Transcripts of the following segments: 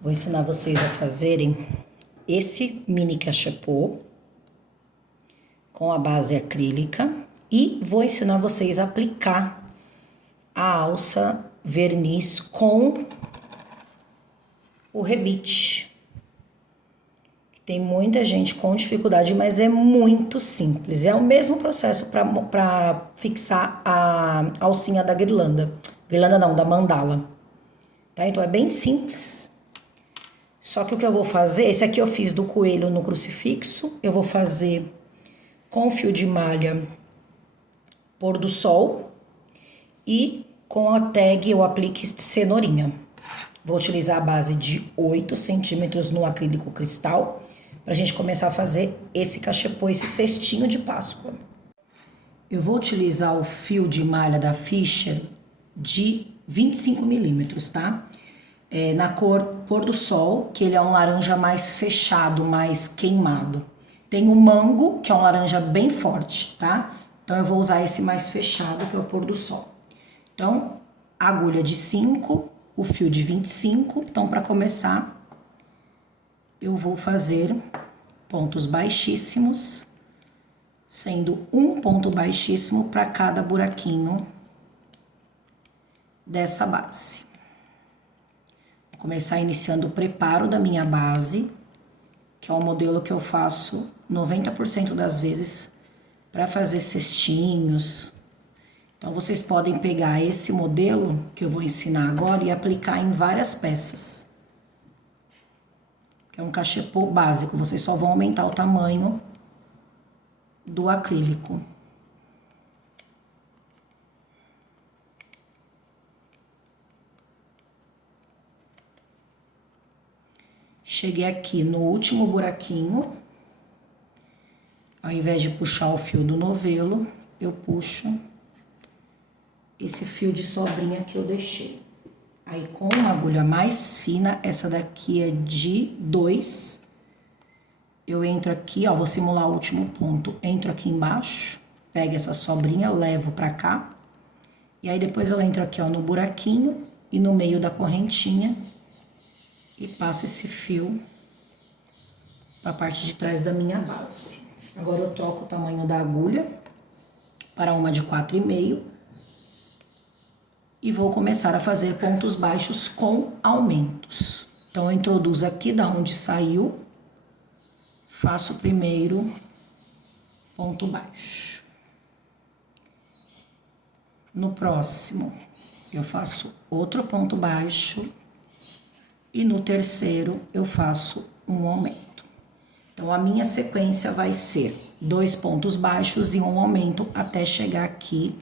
Vou ensinar vocês a fazerem esse mini cachepô com a base acrílica e vou ensinar vocês a aplicar a alça verniz com o rebite. Tem muita gente com dificuldade, mas é muito simples. É o mesmo processo para fixar a alcinha da guirlanda. Guirlanda não, da mandala. Tá? Então é bem simples. Só que o que eu vou fazer, esse aqui eu fiz do coelho no crucifixo, eu vou fazer com fio de malha pôr do sol e com a tag eu aplique cenourinha. Vou utilizar a base de 8 centímetros no acrílico cristal pra gente começar a fazer esse cachepô, esse cestinho de Páscoa. Eu vou utilizar o fio de malha da Fischer de 25 milímetros, tá? Na cor pôr do sol, que ele é um laranja mais fechado, mais queimado. Tem o mango, que é um laranja bem forte, tá? Então eu vou usar esse mais fechado, que é o pôr do sol. Então, agulha de 5, o fio de 25. Então, para começar, eu vou fazer pontos baixíssimos, sendo um ponto baixíssimo para cada buraquinho dessa base. Vou começar iniciando o preparo da minha base, que é o modelo que eu faço 90% das vezes para fazer cestinhos. Então, vocês podem pegar esse modelo que eu vou ensinar agora e aplicar em várias peças. Que é um cachepô básico, vocês só vão aumentar o tamanho do acrílico. Cheguei aqui no último buraquinho. Ao invés de puxar o fio do novelo, eu puxo esse fio de sobrinha que eu deixei. Aí, com uma agulha mais fina, essa daqui é de 2. Eu entro aqui, ó, vou simular o último ponto. Entro aqui embaixo, pego essa sobrinha, levo pra cá. E aí, depois eu entro aqui, ó, no buraquinho e no meio da correntinha. E passo esse fio pra parte de trás da minha base. Agora, eu troco o tamanho da agulha para uma de 4,5. E vou começar a fazer pontos baixos com aumentos. Então, eu introduzo aqui da onde saiu, faço o primeiro ponto baixo. No próximo, eu faço outro ponto baixo e no terceiro eu faço um aumento. Então, a minha sequência vai ser 2 pontos baixos e um aumento até chegar aqui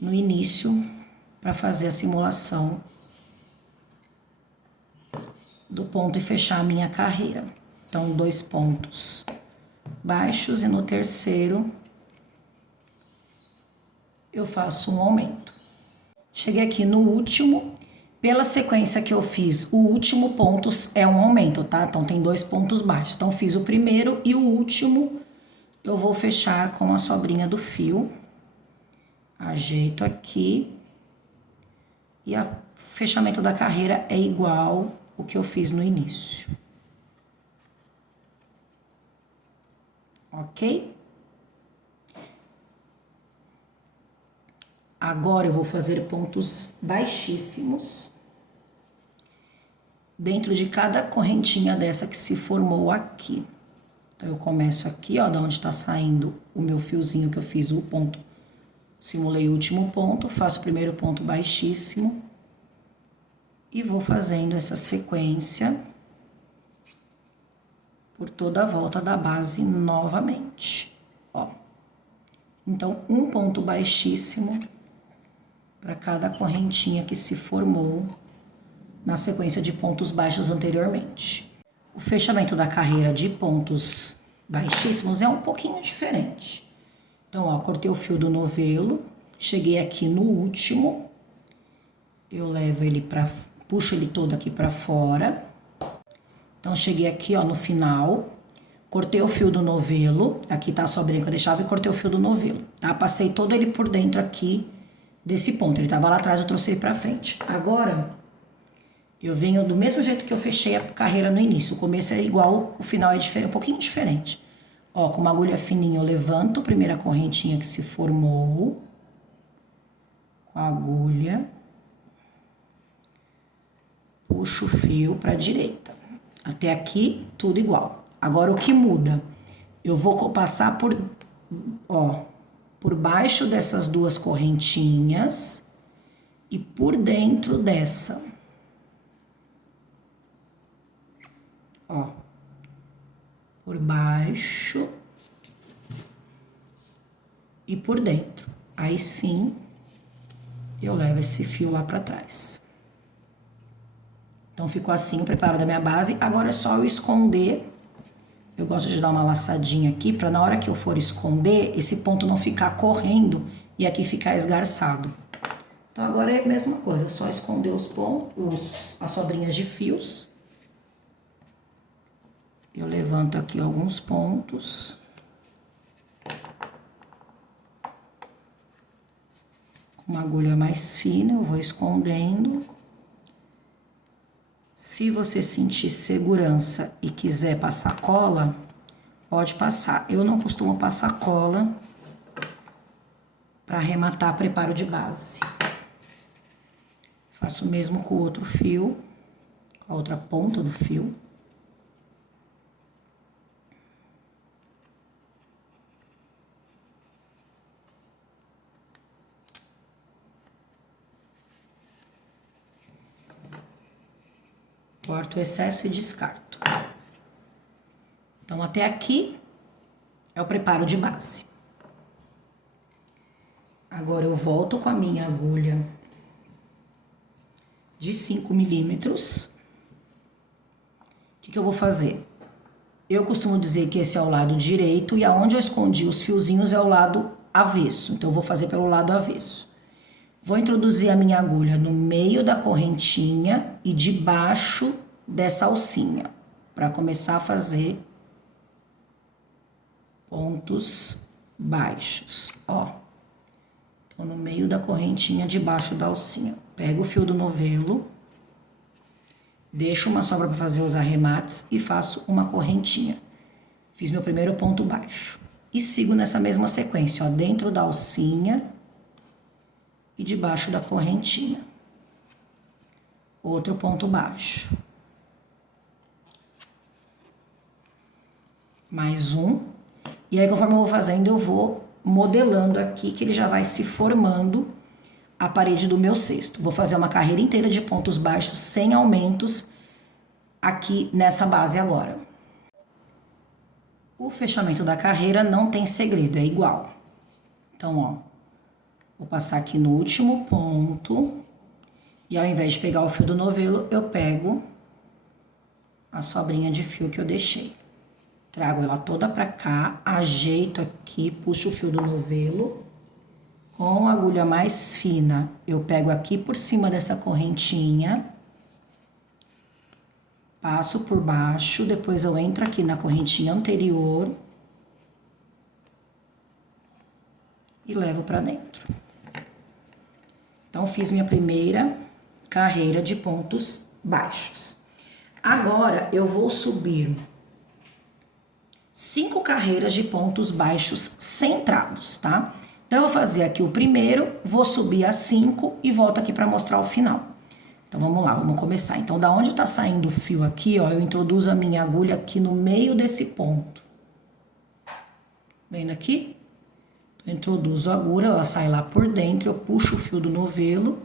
no início, para fazer a simulação do ponto e fechar a minha carreira. Então, 2 pontos baixos e no terceiro eu faço um aumento. Cheguei aqui no último, pela sequência que eu fiz, o último ponto é um aumento, tá? Então, tem 2 pontos baixos. Então, fiz o primeiro e o último eu vou fechar com a sobrinha do fio. Ajeito aqui e o fechamento da carreira é igual o que eu fiz no início. Ok? Agora eu vou fazer pontos baixíssimos dentro de cada correntinha dessa que se formou aqui. Então, eu começo aqui, ó, da onde tá saindo o meu fiozinho que eu fiz o ponto. Simulei o último ponto, faço o primeiro ponto baixíssimo e vou fazendo essa sequência por toda a volta da base novamente, ó. Então, um ponto baixíssimo para cada correntinha que se formou na sequência de pontos baixos anteriormente. O fechamento da carreira de pontos baixíssimos é um pouquinho diferente. Então, ó, cortei o fio do novelo, cheguei aqui no último, eu levo ele puxo ele todo aqui pra fora. Então, cheguei aqui, ó, no final, cortei o fio do novelo, aqui tá a sobrinha que eu deixava e cortei o fio do novelo, tá? Passei todo ele por dentro aqui desse ponto, ele tava lá atrás, eu trouxe ele pra frente. Agora, Eu venho do mesmo jeito que eu fechei a carreira no início. O começo é igual, o final é diferente, um pouquinho diferente. Ó, com uma agulha fininha eu levanto a primeira correntinha que se formou. Com a agulha. Puxo o fio para a direita. Até aqui, tudo igual. Agora, o que muda? Eu vou passar por baixo dessas duas correntinhas e por dentro dessa. Ó. Por baixo e por dentro. Aí sim, eu levo esse fio lá para trás. Então, ficou assim o preparo da minha base. Agora é só eu esconder. Eu gosto de dar uma laçadinha aqui, para na hora que eu for esconder, esse ponto não ficar correndo e aqui ficar esgarçado. Então, agora é a mesma coisa, é só esconder os pontos, as sobrinhas de fios. Eu levanto aqui alguns pontos. Com uma agulha mais fina, eu vou escondendo. Se você sentir segurança e quiser passar cola, pode passar. Eu não costumo passar cola para arrematar preparo de base. Faço o mesmo com o outro fio, com a outra ponta do fio. Corto o excesso e descarto. Então, até aqui é o preparo de base. Agora, eu volto com a minha agulha de 5 milímetros. O que eu vou fazer? Eu costumo dizer que esse é o lado direito e aonde eu escondi os fiozinhos é o lado avesso. Então, eu vou fazer pelo lado avesso. Vou introduzir a minha agulha no meio da correntinha e debaixo dessa alcinha, para começar a fazer pontos baixos, ó. Então, no meio da correntinha, debaixo da alcinha. Pego o fio do novelo, deixo uma sobra para fazer os arremates e faço uma correntinha. Fiz meu primeiro ponto baixo. E sigo nessa mesma sequência, ó, dentro da alcinha e debaixo da correntinha. Outro ponto baixo. Mais um. E aí, conforme eu vou fazendo, eu vou modelando aqui, que ele já vai se formando a parede do meu cesto. Vou fazer uma carreira inteira de pontos baixos, sem aumentos, aqui nessa base agora. O fechamento da carreira não tem segredo, é igual. Então, ó, vou passar aqui no último ponto. E ao invés de pegar o fio do novelo, eu pego a sobrinha de fio que eu deixei. Trago ela toda pra cá, ajeito aqui, puxo o fio do novelo. Com a agulha mais fina, eu pego aqui por cima dessa correntinha. Passo por baixo, depois eu entro aqui na correntinha anterior. E levo pra dentro. Então, fiz minha primeira carreira de pontos baixos. Agora, eu vou subir 5 carreiras de pontos baixos centrados, tá? Então, eu vou fazer aqui o primeiro, vou subir a 5 e volto aqui para mostrar o final. Então, vamos lá, vamos começar. Então, da onde tá saindo o fio aqui, ó, eu introduzo a minha agulha aqui no meio desse ponto. Vendo aqui? Eu introduzo a agulha, ela sai lá por dentro, eu puxo o fio do novelo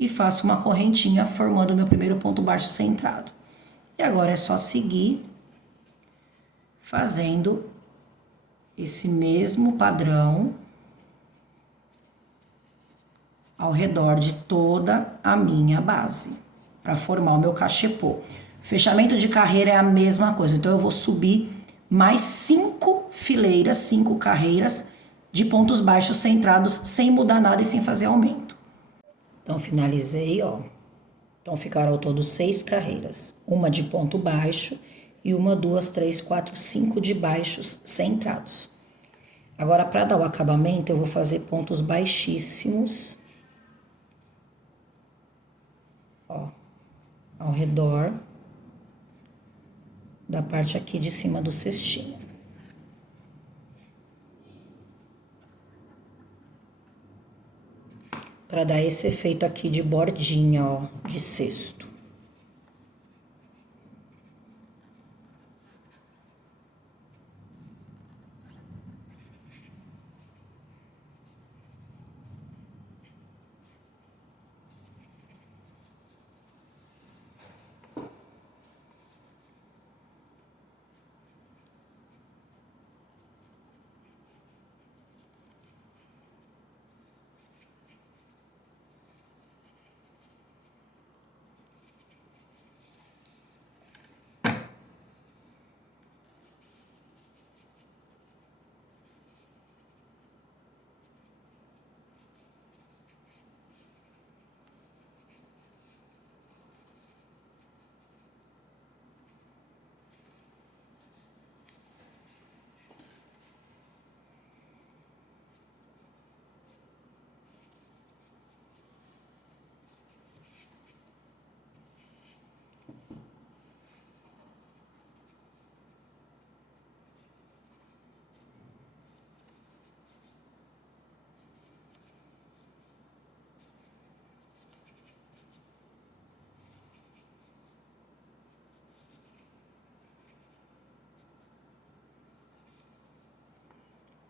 e faço uma correntinha formando o meu primeiro ponto baixo centrado. E agora é só seguir fazendo esse mesmo padrão ao redor de toda a minha base, para formar o meu cachepô. Fechamento de carreira é a mesma coisa, então eu vou subir mais 5 fileiras, 5 carreiras de pontos baixos centrados, sem mudar nada e sem fazer aumento. Então, finalizei, ó. Então, ficaram ao todo 6 carreiras. Uma de ponto baixo e 1, 2, 3, 4, 5 de baixos centrados. Agora, para dar o acabamento, eu vou fazer pontos baixíssimos. Ó, ao redor da parte aqui de cima do cestinho. Para dar esse efeito aqui de bordinha, ó, de cesto.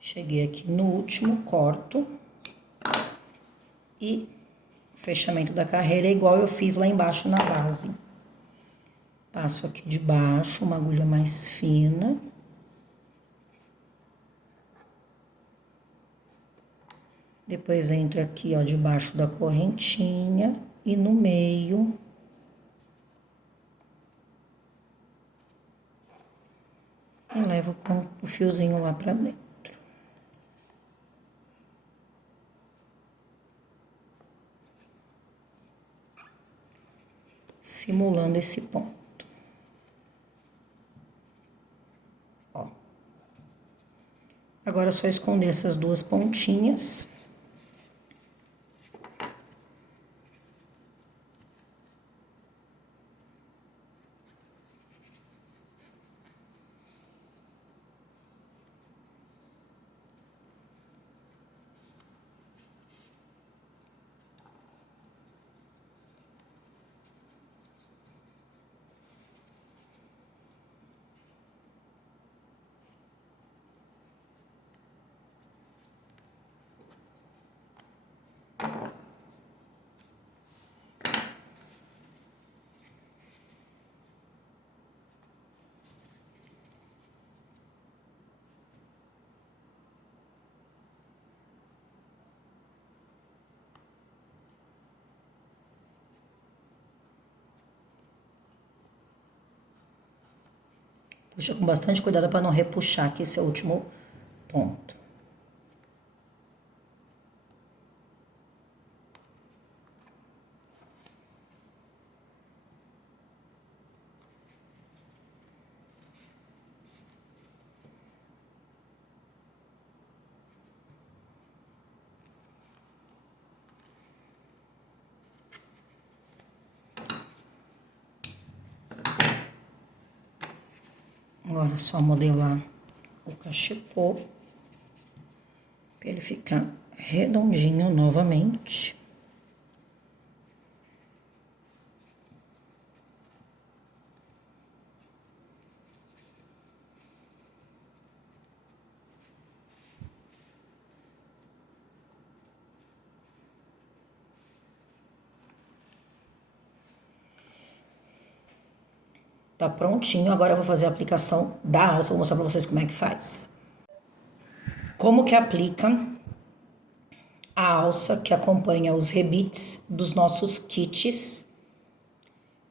Cheguei aqui no último, corto. E o fechamento da carreira é igual eu fiz lá embaixo na base. Passo aqui de baixo, uma agulha mais fina. Depois entro aqui, ó, debaixo da correntinha e no meio. E levo com o fiozinho lá pra dentro. Simulando esse ponto. Ó. Agora é só esconder essas duas pontinhas. Puxa com bastante cuidado para não repuxar aqui esse último ponto. Agora é só modelar o cachepô para ele ficar redondinho novamente. Tá prontinho, agora eu vou fazer a aplicação da alça, vou mostrar pra vocês como é que faz. Como que aplica a alça que acompanha os rebites dos nossos kits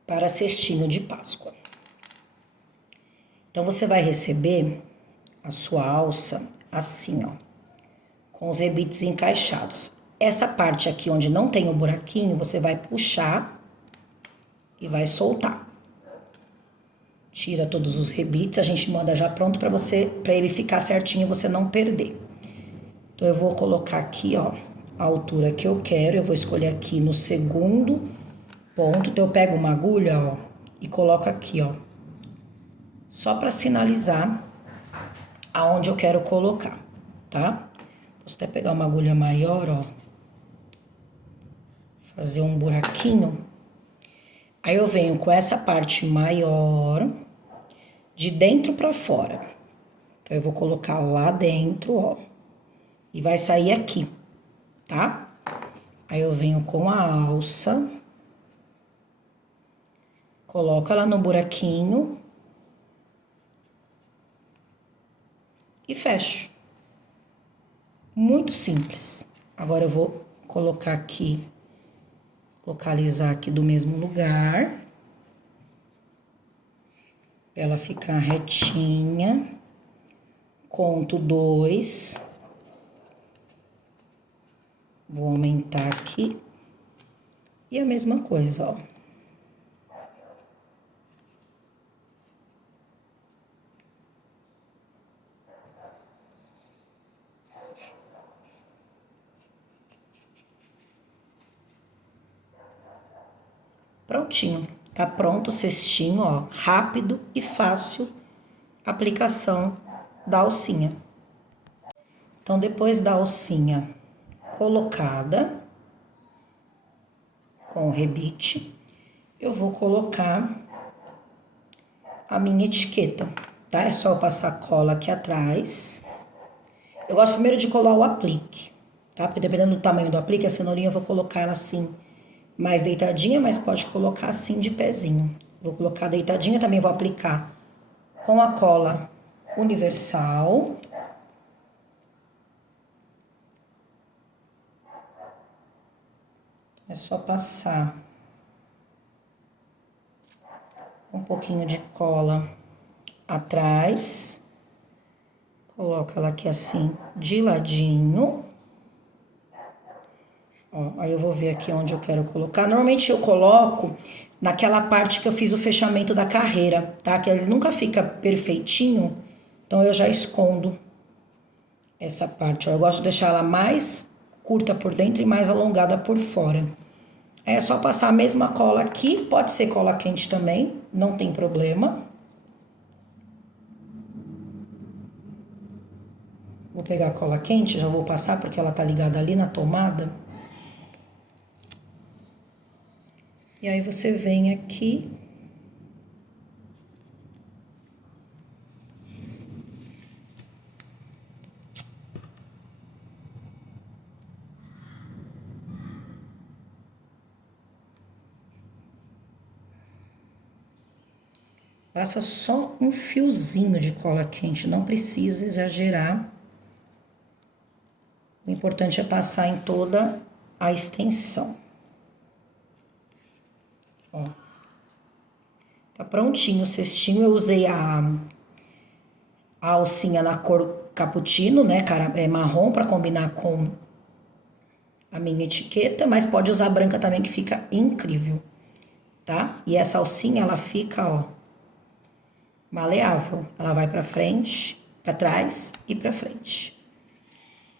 para cestinho de Páscoa. Então, você vai receber a sua alça assim, ó, com os rebites encaixados. Essa parte aqui onde não tem o buraquinho, você vai puxar e vai soltar. Tira todos os rebites, a gente manda já pronto para ele ficar certinho, você não perder. Então, eu vou colocar aqui, ó, a altura que eu quero. Eu vou escolher aqui no segundo ponto. Então, eu pego uma agulha, ó, e coloco aqui, ó. Só pra sinalizar aonde eu quero colocar, tá? Posso até pegar uma agulha maior, ó. Fazer um buraquinho. Aí eu venho com essa parte maior, de dentro pra fora. Então, eu vou colocar lá dentro, ó. E vai sair aqui, tá? Aí eu venho com a alça. Coloco ela no buraquinho. E fecho. Muito simples. Agora eu vou colocar aqui, localizar aqui do mesmo lugar. Pra ela ficar retinha. Conto 2. Vou aumentar aqui. E a mesma coisa, ó. Prontinho. Tá pronto o cestinho, ó. Rápido e fácil aplicação da alcinha. Então, depois da alcinha colocada com o rebite, eu vou colocar a minha etiqueta, tá? É só eu passar cola aqui atrás. Eu gosto primeiro de colar o aplique, tá? Porque dependendo do tamanho do aplique, a cenourinha eu vou colocar ela assim, mais deitadinha, mas pode colocar assim de pezinho. Vou colocar deitadinha, também vou aplicar com a cola universal. É só passar um pouquinho de cola atrás. Coloca ela aqui assim, de ladinho. Ó, aí eu vou ver aqui onde eu quero colocar. Normalmente eu coloco naquela parte que eu fiz o fechamento da carreira, tá? Que ele nunca fica perfeitinho, então eu já escondo essa parte. Ó, eu gosto de deixar ela mais curta por dentro e mais alongada por fora. É só passar a mesma cola aqui, pode ser cola quente também, não tem problema. Vou pegar a cola quente, já vou passar porque ela tá ligada ali na tomada. E aí você vem aqui. Passa só um fiozinho de cola quente, não precisa exagerar. O importante é passar em toda a extensão. Ó. Tá prontinho o cestinho. Eu usei a alcinha na cor cappuccino, né? Marrom, pra combinar com a minha etiqueta. Mas pode usar a branca também, que fica incrível, tá? E essa alcinha, ela fica, ó, maleável. Ela vai pra frente, pra trás e pra frente.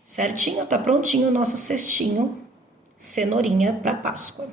Certinho? Tá prontinho o nosso cestinho cenourinha pra Páscoa.